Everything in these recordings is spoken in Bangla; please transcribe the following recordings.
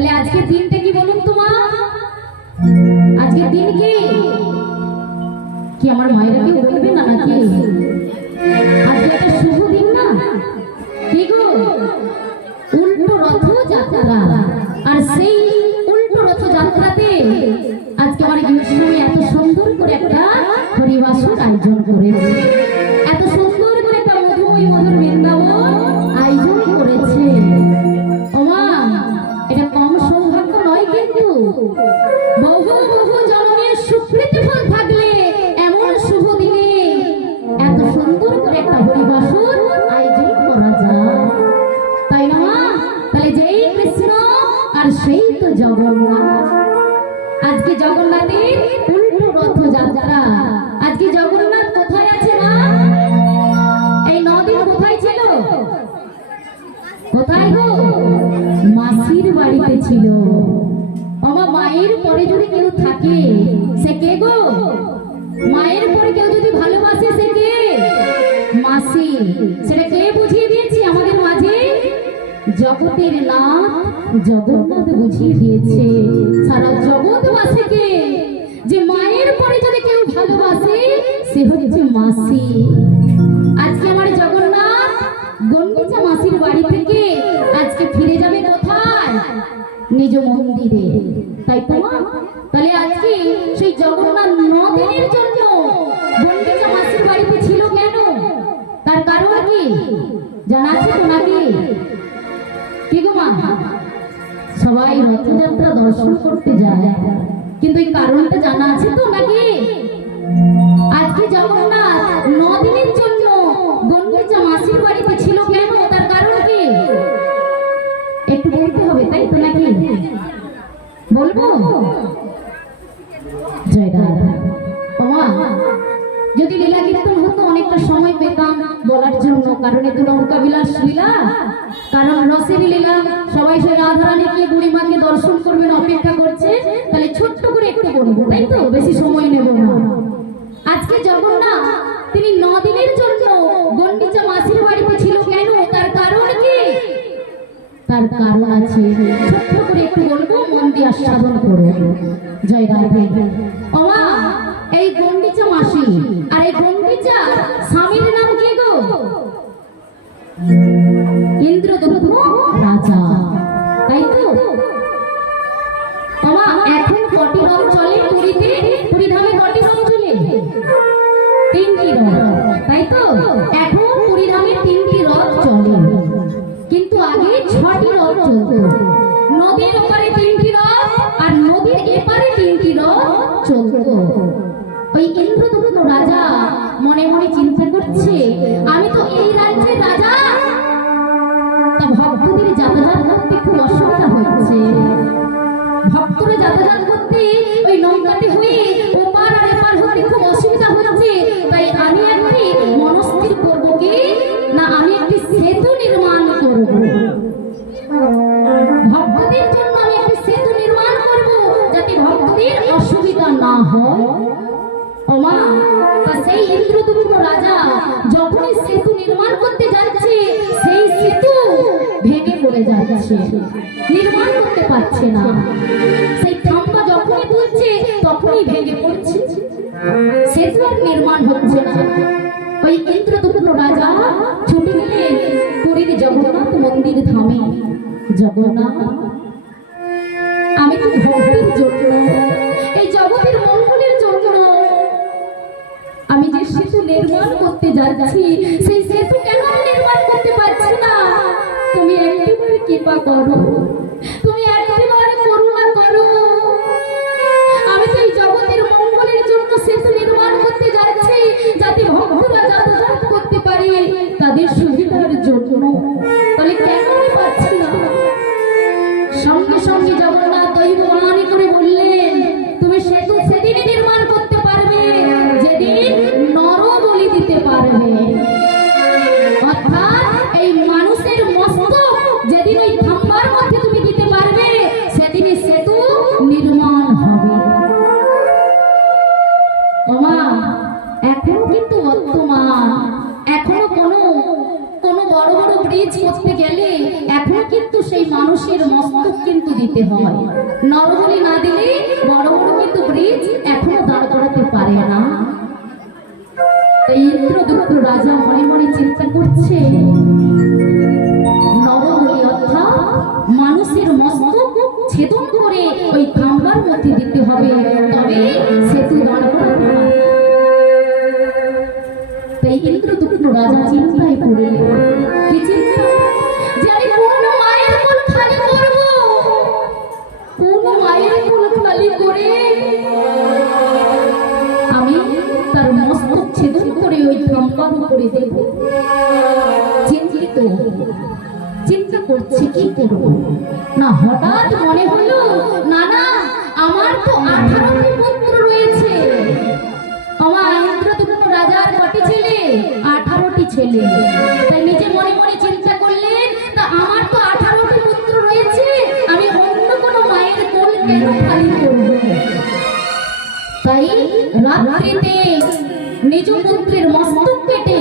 তাহলে আজকের দিনটা কি বলুন তোমার? আজকের দিন কি আমার মায়েরা কেউ বলবে না নাকি? আজকে একটা শুভ দিন না? কি গো, উল্টো রথযাত্রা। আর সেই উল্টো রথযাত্রাতে আজকে আমার গৃহস্বামী এত সুন্দর করে একটা হরিবাসর আয়োজন করেছে, এত সুন্দর করে একটা মধুময় মধুর বৃন্দাবন আয়োজন করেছে। ওমা, এটা কম সৌভাগ্য নয় কিন্তু। বহু বহু জন্মের সুকৃতি ফল থাকলে এমন শুভ দিনে এত সুন্দর করে একটা হরিবাসর আয়োজন করা যায়, তাই না মা? তাহলে যেই কৃষ্ণ আর সেই তো জগন্নাথ। আজকে জগন্নাথের উল্টো রথযাত্রা। আজকে জগন্নাথ কোথায় আছে মা? এই 9 দিন কোথায় ছিল? কোথায় গো? মাসির বাড়িতে ছিল। আমার মায়ের পরে যদি কেউ থাকে সে কে গো? মায়ের পরে কেউ যদি ভালোবাসে সে কে? মাসি। সেটা কে বুঝিয়ে দিয়েছে আমাদের মাঝে? জগতের নাথ জগন্নাথ বুঝিয়ে দিয়েছে সারা জগৎবাসীকে যে মায়ের পরে যদি কেউ ভালোবাসে সে হচ্ছে মাসি। আজকে আমার জগন্নাথ গন্ডিচা মাসির বাড়ি থেকে আজকে ফিরে যাবে কোথায়? নিজ মন্দিরে, তাই তো? তাহলে আজকে সেই জগন্নাথ 9 দিনের জন্য গন্ডিচা মাসির বাড়িতে ছিল কেন? তার কারণ কি জানা আছে তো নাকি? কি গো মা, সবাই রথযাত্রা দর্শন করতে যায়, কিন্তু এই কারণটা জানা আছে তো নাকি? আজকে জগন্নাথ 9 দিনের জন্য গন্ডিচা মাসির বাড়িতে ছিল কেন? তার কারণ কি একটু বলতে হবে, তাই তো নাকি? বলবো? জয় দাদা। ওমা, যদি লীলা কীর্তন হতো অনেকটা সময় পেতাম বলার জন্য, কারণ এ তো নৌকা বিলাস লীলা, কারণ রসের লীলা। সবাই সেই রাধারানীকে বুড়িমাকে দর্শন করবেন অপেক্ষা করছে, তাহলে ছোট্ট করে একটু বলবো, তাই তো? বেশি সময় নেব না। আজকে জগন্নাথ তিনি 9 দিনের জন্য গন্ডিচা মাসির বাড়িতে ছিল কেন? তার কারণ কি? তার কারণ আছে, ছোট্ট করে একটু বলবো, মন দিয়ে আস্বাদন করো। জয় রাধে। ওমা, এই গন্ডিচা মাসি আর এই গন্ডিচা স্বামীর নাম কি গো? ইন্দ্রদত্ত রাজা, তাই তো? ওমা, এখন কটি রথ চলে পুরীতে? পুরীধামে কটি রথ চলে? 3টি রথ, তাই তো? এখন পুরীধামে 3টি রথ চলে, কিন্তু আগে 6টি রথ চলত। নদীর ওপারে 3টি রথ আর নদীর এপারে 3টি রথ চলত। ওই ইন্দ্রদত্ত রাজা মনে মনে চিন্তা করছে, আমি তো এই রাজ্যের রাজা, তা ভক্তদের যাতায়াত করতে খুব অসুবিধা হচ্ছে। ভক্তরা যাতায়াত করতে ওই নৌকাতে হয়ে ওপার আর এপার হতে খুব অসুবিধা হচ্ছে। তাই আমি একটি মনস্থির করব কি না, আমি একটি সেতু নির্মাণ করব। ভক্তদের জন্য আমি একটি সেতু নির্মাণ করব, যাতে ভক্তদের অসুবিধা না হয়। ওমা, তা সেই ইন্দ্রদত্ত রাজা যখনই সেতু নির্মাণ করতে যাচ্ছে, সেই সেতু ভেঙে পড়ে যাচ্ছে, নির্মাণ করতে পারছে না। সেই থাম্বা যখনই তুলছে তখনই ভেঙে পড়ছে, সেতু আর নির্মাণ হচ্ছে না। ওই ইন্দ্রদত্ত রাজা ছুটে গেলেন পুরীর জগন্নাথ মন্দির ধামে। জগন্নাথ, আমি তো ভক্তের জন্য, এই জগতের মঙ্গলের জন্য আমি যে সেতু নির্মাণ করতে যাচ্ছি, সেই সেতু কেন নির্মাণ করতে পারছি না? তুমি একবার কৃপা করো, তুমি একবার করুণা করো। আমি তো এই জগতের মঙ্গলের জন্য সেতু নির্মাণ করতে যাচ্ছি, যাতে ভক্তরা যাতায়াত করতে পারে তাদের সুবিধার জন্য, তাহলে কেন আমি পাচ্ছি না? সঙ্গে সঙ্গে জগন্নাথ দৈব বাণী করে বললেন, তুমি সেতু সেদিনই নির্মাণ করতে পারবে যেদিন নর বলি দিতে পারবে। অর্থাৎ এই মানুষের মস্তক যেদিন ওই থাম্বার মধ্যে তুমি দিতে পারবে, সেদিনই সেতু নির্মাণ হবে। ওমা, এখনো কিন্তু বর্তমান, এখনো কোনো বড় বড় ব্রিজ করতে গেলে এখনো কিন্তু সেই মানুষের মস্তক কিন্তু দিতে হয়। নরবলি না দিলে বড় বড় কিন্তু ব্রিজ এখনো দাঁড় করাতে পারে না। ইন্দ্রদুম্ন রাজা মনে মনে চিন্তা করছে, নরবলি অর্থাৎ মানুষের মস্তক ছেদন করে ওই খাম্বার মধ্যে দিতে হবে, তবে সেতু দাঁড় করাতে হবে। তাই ইন্দ্রদুম্ন রাজা চিন্তায় পড়লেন। কি চিন্তা? যে আমি কোন মায়ের কোল খালি করব, কোন মায়ের কোল খালি করে আমি তার মস্তক ছেদন করে ওই খাম্বার উপরে দেব। চিন্তা করছে কি করব না, হঠাৎ মনে হলো না না, আমার তো 18টি পুত্র রয়েছে। আমার ইন্দ্রদুম্ন রাজার কটি ছেলে? 18টি ছেলে। তাই নিজে মনে মনে চিন্তা করলেন, তা আমার তো 18টি পুত্র রয়েছে, আমি অন্য কোনো মায়ের কোল কেন খালি করব? তাই রাত্রিতে নিজ পুত্রের মস্তক কেটে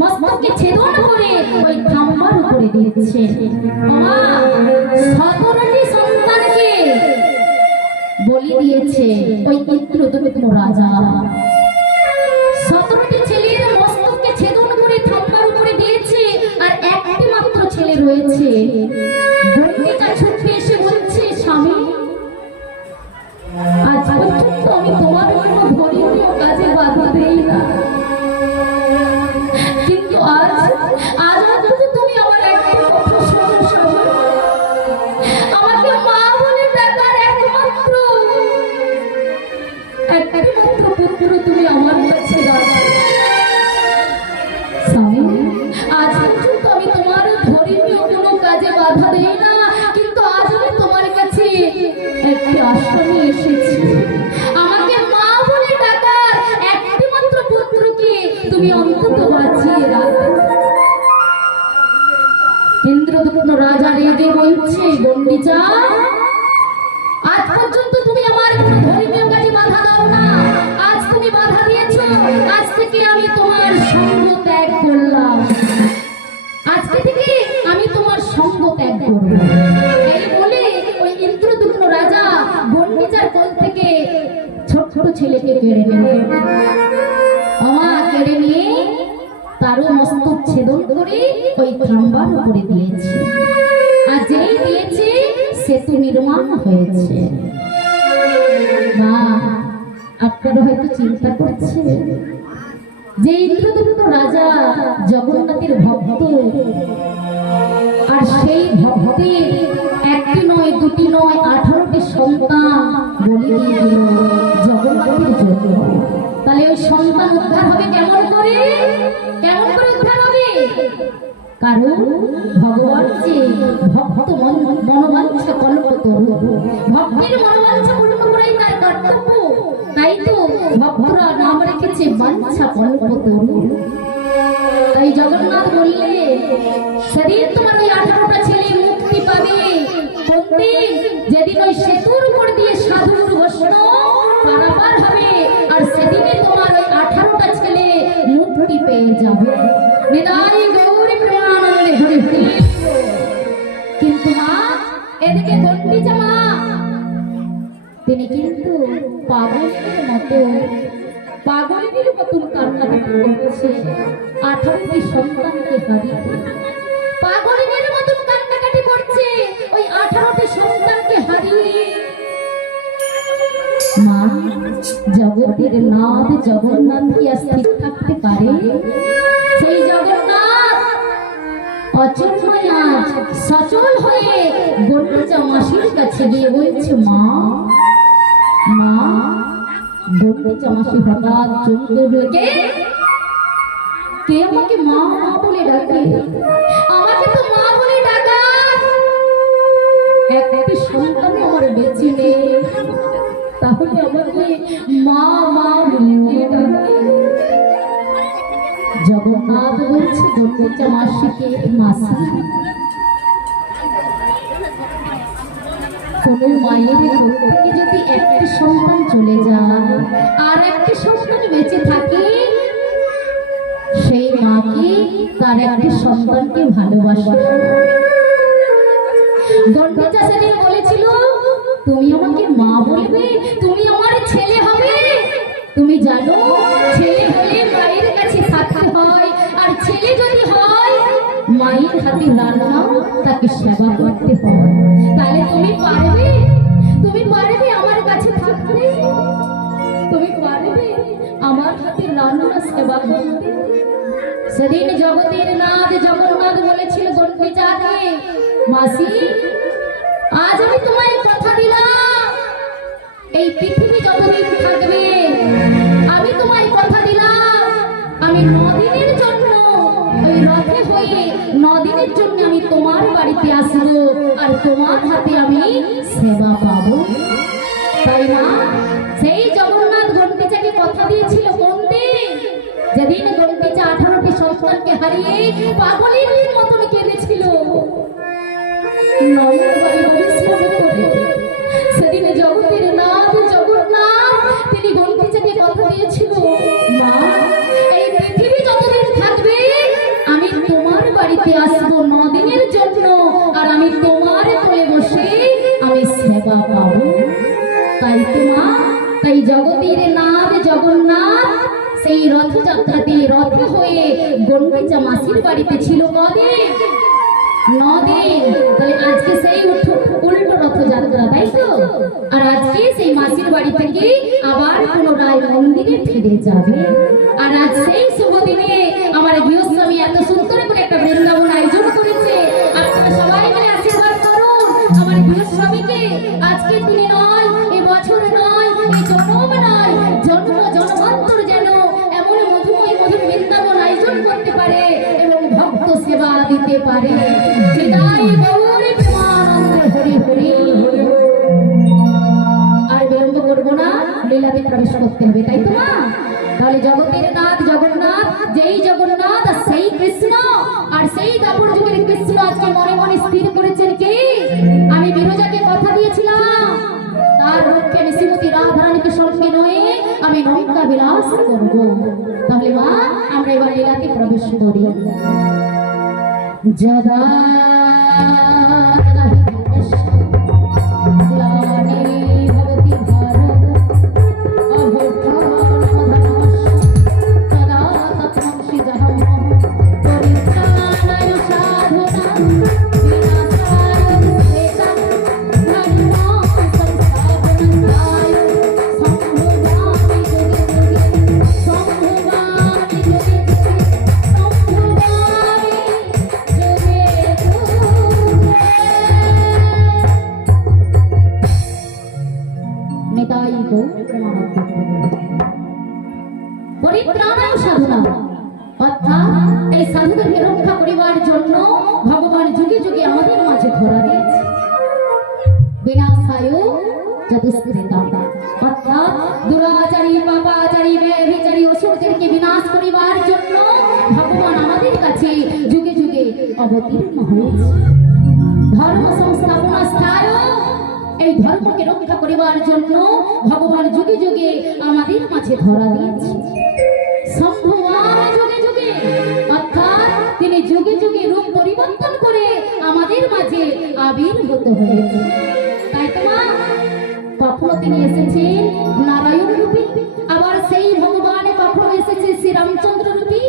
মস্তককে ছেদন করে ওই খাম্বার উপরে দিচ্ছে। মা 17টি সন্তানকে বলি দিয়েছে ওই ইন্দ্রদুম্ন রাজা। 17টি ছেলের মস্তককে ছেদন করে খাম্বার উপরে দিয়েছে, আর একটি মাত্র ছেলে রয়েছে। গণ্ডিটা ছুটে এসে বলছে, স্বামী আজ পর্যন্ত আমি তোমার কোনো ধর্মীয় কাজে বাধা দেই না, কিন্তু আজ অন্তত তুমি আমার একটা কথা শোনো স্বামী, আমাকে মা বলে ডাকার একমাত্র পুত্র তুমি আমার কাছে রাখো। স্বামী আজ পর্যন্ত আমি তোমার ধর্মীয় কোনো কাজে বাধা দেই না, কিন্তু আজ আমি তোমার কাছে একটি আশা নিয়ে এসেছি, আমাকে মা বলে ডাকার একটি মাত্র পুত্রকে তুমি অন্তত বাঁচিয়ে রাখো। ইন্দ্রদুম্ন রাজা রেগে বলছে, গণ্ডিচা আজ পর্যন্ত তুমি আমার কোনো ধর্মীয় কাজে বাধা দাও না, আজ তুমি বাধা দিয়েছো, আজ থেকে আমি তোমার সঙ্গ ত্যাগ করলাম, আজকে থেকে আমি তোমার সঙ্গ ত্যাগ করব। এই বলে ওই ইন্দ্রদুম্ন রাজা গণ্ডিচার কোল থেকে ছোট ছোট ছেলেকে কেড়ে নেন। কেড়ে নিয়ে তারও মস্তক ছেদন করে ওই খাম্বার উপরে দিয়েছে, আর যেই দিয়েছে সেতু নির্মাণ হয়েছে। মা আপনারা হয়তো চিন্তা করছে যে ইন্দ্রদুম্ন রাজা জগন্নাথের ভক্ত, আর সেই ভক্তের একটি নয় দুটি নয় 18টি সন্তান বলি দিয়ে দিল জগন্নাথের জন্য। তাহলে ওই সন্তান উদ্ধার হবে কেমন করে? কেমন করে উদ্ধার হবে? কারণ ভগবান যে ভক্ত মনোবাঞ্ছা কল্পতরু, ভক্তের মনোবাঞ্ছা পূর্ণ করাই তার কর্তব্য। তাই তো ভক্তরা নাম রেখেছে বাঞ্ছা কল্পতরু। তাই জগন্নাথ বললে, শরীর তোমার ওই 18টা ছেলে মুক্তি পাবে কোনদিন? যেদিন ওই সেতুর উপর দিয়ে সাধুর বৈষ্ণব পারাপার হবে, আর সেদিনে তোমার ওই 18টা ছেলে মুক্তি পেয়ে যাবে। নিতাই গৌরী প্রেমানন্দে হরি হরি। কিন্তু মা এদিকে গণ্ডিচা মা তিনি কিন্তু পাগলের মতন কান্নাকাটি করছে। 18টি সন্তানকে হারিয়ে পাগলের মতন কান্নাকাটি করছে, ওই 18টি সন্তানকে হারিয়ে। মা জগতের নাথ জগন্নাথ কি স্থির থাকতে পারে? সেই জগন্নাথ অচন্ময় আজ সচল হয়ে গণ্ডিচা মাসির কাছে গিয়ে বলছে, মা মা। গণ্ডিচা মাসি হঠাৎ চোখ লেগে, কে আমাকে মা মা বলে ডাকে? আমাকে তো মা বলে ডাকা একটি সন্তান আমার বেঁচে নেই, তাহলে আমাকে মা মা বলে ডাকে। জগন্নাথ বলছে গণ্ডিচা মাসিকে, মাসি কোন মায়ের কোল থেকে যদি একটি সন্তান চলে যায় আর একটি সন্তান বেঁচে থাকে, সেই মাকে তার একটি সন্তানকে ভালোবাসে, গন্ডিচা সেদিন বলেছিল তুমি আমাকে মা বলবে, তুমি আমার ছেলে হবে। তুমি জানো ছেলে হলে মায়ের কাছে থাকতে হয়, আর ছেলে যদি হয় মায়ের হাতে রান্না তাকে সেবা করতে হয়। তাহলে তুমি পারবে, তুমি পারবে আমার কাছে থাকতে, তুমি পারবে আমার হাতে রান্না সেবা করতে। সেদিন জগতের নাথ জগন্নাথ বলেছিল গন্ডিচাকে, মাসি আজ আমি তোমায় কথা দিলাম এই পৃথিবী যতদিন থাকবে আমি তোমায় কথা দিলাম আমি 9 দিনের জন্য ওই রথে হয়ে 9 দিনের জন্য আমি তোমার বাড়িতে আসবো, আর তোমার হাতে আমি সেবা পাবো। তাই না সেই জগন্নাথ গন্ডিচাকে কথা দিয়েছিল কোন দিন? যেদিন গন্ডিচা 18টি সন্তানকে হারিয়ে পাগলের মতন কেঁদেছিল। সেদিন জগতের নাথ জগন্নাথ তিনি গন্ডিচাকে কথা দিয়েছিল, মা এই পৃথিবী যতদিন থাকবে আমি তোমার বাড়িতে আসবো 9 দিনের জন্য, আর আমি তোমার কোলে বসে আমি সেবা পাবো। তাই তো মা, তাই জগতের নাথ জগন্নাথ সেই রথযাত্রাতে রথে হয়ে গন্ডিচা মাসির বাড়িতে ছিল কদিন? 9 দিন। তাই আজকে সেই উল্টো রথযাত্রা, তাই তো? আর আজকে সেই মাসির বাড়ি থেকে আবার পুনরায় মন্দিরে ফিরে যাবে। আর আজ সেই শুভ দিনে আমার গৃহস্বামী এত সুন্দর করে একটা বৃন্দাবন আয়োজন করেছে। আপনারা সবাই মিলে আশীর্বাদ করুন আমার গৃহস্বামীকে। আজকের দিনে নয়, এই বছরে নয়, এই জন্ম নয়, জন্ম জন্মান্তর যেন এমন মধুময় মধুর বৃন্দাবন আয়োজন করতে পারে এবং ভক্ত সেবা দিতে পারে। আর বিলম্ব করবো না, লীলাতে প্রবেশ করতে হবে, তাই তো না? তাহলে জগতের নাথ জগন্নাথ, যেই জগন্নাথ আর সেই কৃষ্ণ, আর সেই দাপর যুগের কৃষ্ণ আজকে মনে মনে স্থির করেছেন কি আমি বিরজাকে কথা দিয়েছিলাম তার রক্ষে আমি শ্রীমতী রাধারানীকে সঙ্গে নয়ে আমি নৌকা বিলাস করবো। তাহলে মা আমরা এবার লীলাতে প্রবেশ করি। জগা পরিত্রাণায় সাধনা, অর্থাৎ এই সাধুদেরকে রক্ষা করিবার জন্য ভগবান যুগে যুগে আমাদের মাঝে ধরা দিয়েছে। বিনাশায় চতুষ্কৃতা, অর্থাৎ দুরাচারী পাপাচারী ব্যভিচারী অসুরদেরকে বিনাশ করিবার জন্য ভগবান আমাদের কাছে যুগে যুগে অবতীর্ণ হয়েছে। ধর্ম সংস্থাপনা স্থায়, এই ধর্মকে রক্ষা করিবার জন্য ভগবান যুগে যুগে আমাদের মাঝে ধরা দিয়েছে। সম্ভবান যুগে যুগে, অর্থাৎ তিনি যুগে যুগে রূপ পরিবর্তন করে আমাদের মাঝে আবির্ভূত হয়েছে। তাই তো মা, কখনো তিনি এসেছেন নারায়ণ রূপে, আবার সেই ভগবান কখনো এসেছে শ্রীরামচন্দ্র রূপে,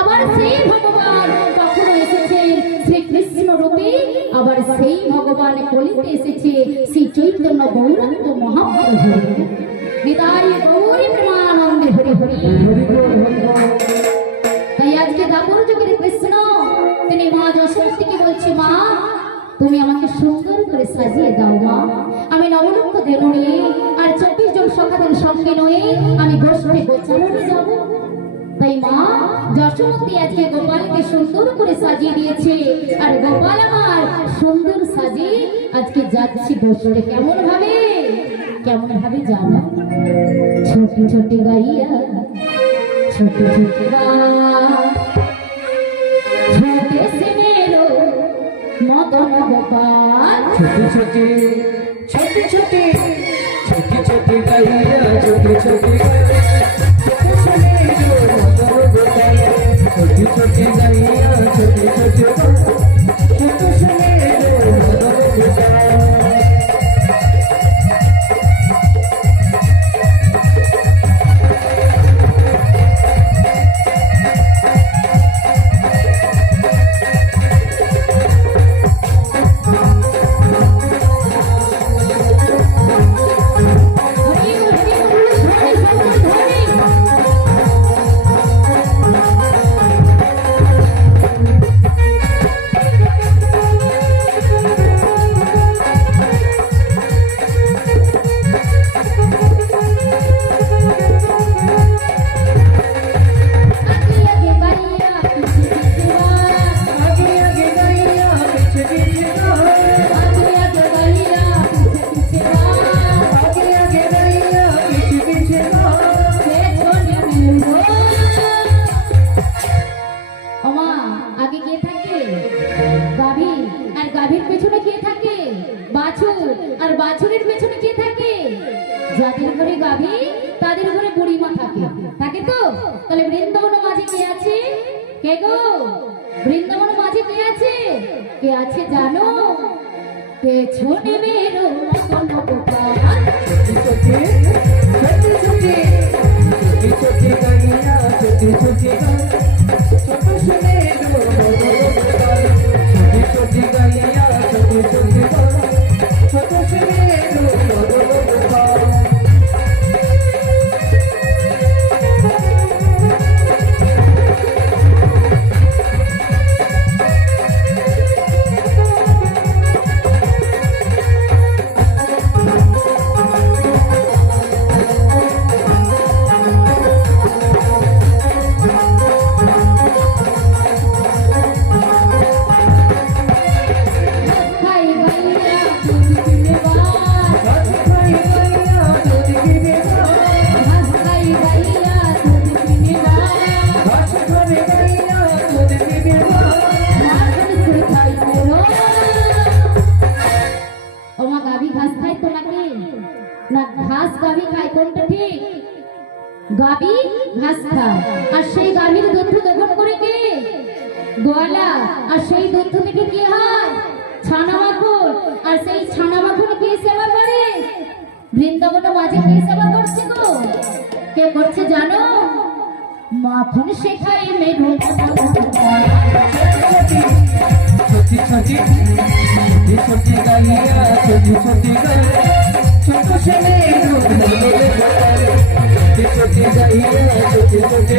আবার সেই ভগবান কখনো এসেছেন শ্রীকৃষ্ণ রূপে, আবার সেই ভগবান কলিতে এসেছে শ্রী চৈতন্য গৌরাঙ্গ মহাপ্রভু। বিদায় গৌরী প্রেমানন্দে হরি হরি। তাই আজকে দাপর যুগের কৃষ্ণ তিনি মা যশোদীকে বলছে, মা তুমি আমাকে সুন্দর করে সাজিয়ে দাও মা, আমি নবলক্ষ দেব নিয়ে আর 24 জন সখাদের সঙ্গে নয়ে আমি গোষ্ঠে গোচারণে যাব। তাই মা যশোদী আজকে গোপালকে সুন্দর করে সাজিয়ে দিয়েছে, আর গোপাল আমার সুন্দর সাজিয়ে আজকে যাচ্ছি গোষ্ঠে। কেমন ভাবে, কেমন ভাবে জানো? ছোটি ছোটি গাইয়া ছোটি ছোটি ছোটে সে মেরো মদন গোপাল, ছোটি ছোটি ছোটি ছোটি ছোটি ছোটি গাইয়া ছোটি ছোটি ছোটি ছোটি গাইয়া ছোটি ছোটি ছোটি বাছুরের পেছনে কে থাকে? যাদের ঘরে গাভী তাদের ঘরে বুড়িমা থাকে, থাকে তো? তাহলে বৃন্দাবন মাঝে কে আছে? কে গো? বৃন্দাবন মাঝে কে আছে? কে আছে জানো? পেছনে মেরো কোন গোপাল, छोटी छोटी छोटी छोटी गलियां छोटी छोटी छोटे सुने लो छोटी छोटी गलियां छोटी छोटी छोटे सुने लो খাই গাইয়া দুধ দিনে বার, ঘাস খাই গাইয়া দুধ দিনে বার, মাখন সে খাই মোরা। ওমা গাভী ঘাস খায় তো নাকি না? ঘাস গাভী খায়, কোনটা ঠিক? গাভী ঘাস খায়, আর সেই গাভীর দুধ দহন করে কে? গোয়ালা। আর সেই দুধ থেকে কি হয়? ছানা মাখন। আর সেই ছানা মাখন কে সেবা করে? বৃন্দাবন মাঝে কে সেবা করছে গো? কে করছে জানো? মাখন শেখায় মেরু छोटी छोटी छोटी छोटी गलियां छोटी छोटी छोटे सुने लो छोटी छोटी गलियां छोटी छोटी छोटे सुने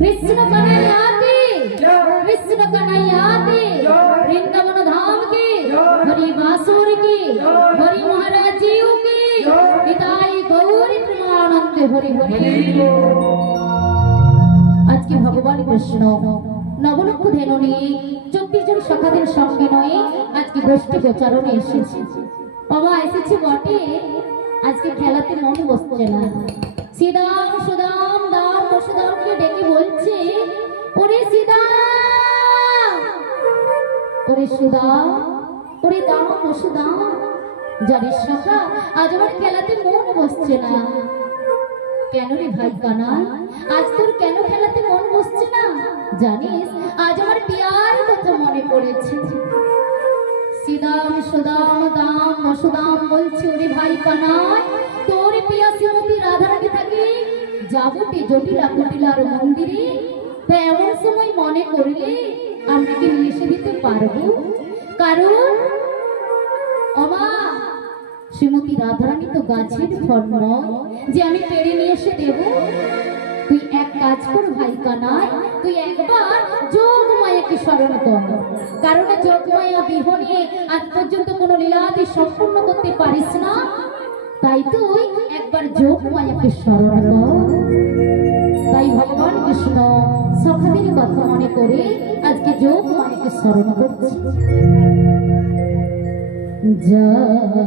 कृष्ण कन्हैया की, कृष्ण कन्हैया की, वृंदावन धाम की, हरि बासुर की, हरि महाराज जी की, पिताई गौरी प्रेमानंद हरि हरि। আজকে ভগবান কৃষ্ণ নবলক্ষ ধেনু নিয়ে 24 জন সখাদের সঙ্গে নয় আজকে গোষ্ঠী গোচারণে এসেছে। বাবা এসেছে বটে, আজকে খেলাতে মন বসছে না। শ্রীদাম সুদাম দাম বসুদামকে ডেকে বলছে, ওরে শ্রীদাম, ওরে সুদাম, ওরে দাম বসুদাম, জানিস সখা আজ আমার খেলাতে মন বসছে না। কেন রে ভাই কানাই, আজ তোর কেন খেলাতে মন বসছে না? জানিস আজ আমার পিয়ার কথা মনে পড়েছে। শ্রীদাম সুদাম দাম বসুদাম বলছে, ওরে ভাই কানাই, তোর পিয়া শ্রীমতী রাধারানী থাকে যাবতে জটিলা কুটিলার মন্দিরে, তা এমন সময় মনে করলে আমরা কি নিয়ে এসে দিতে পারবো? কারণ অমা শ্রীমতী রাধারানী তো গাছের ফল নয় যে আমি পেড়ে নিয়ে এসে দেব। তুই এক কাজ কর ভাই কানাই, তুই একবার যোগমায়াকে স্মরণ কর, কারণ যোগমায়া বিহনে আজ পর্যন্ত কোনো লীলাদি সম্পূর্ণ করতে পারিস না। তাই তুই একবার যোগমায়াকে স্মরণ কর। তাই ভগবান কৃষ্ণ সখাদের কথা মনে করে আজকে যোগমায়াকে স্মরণ করছে। জাগো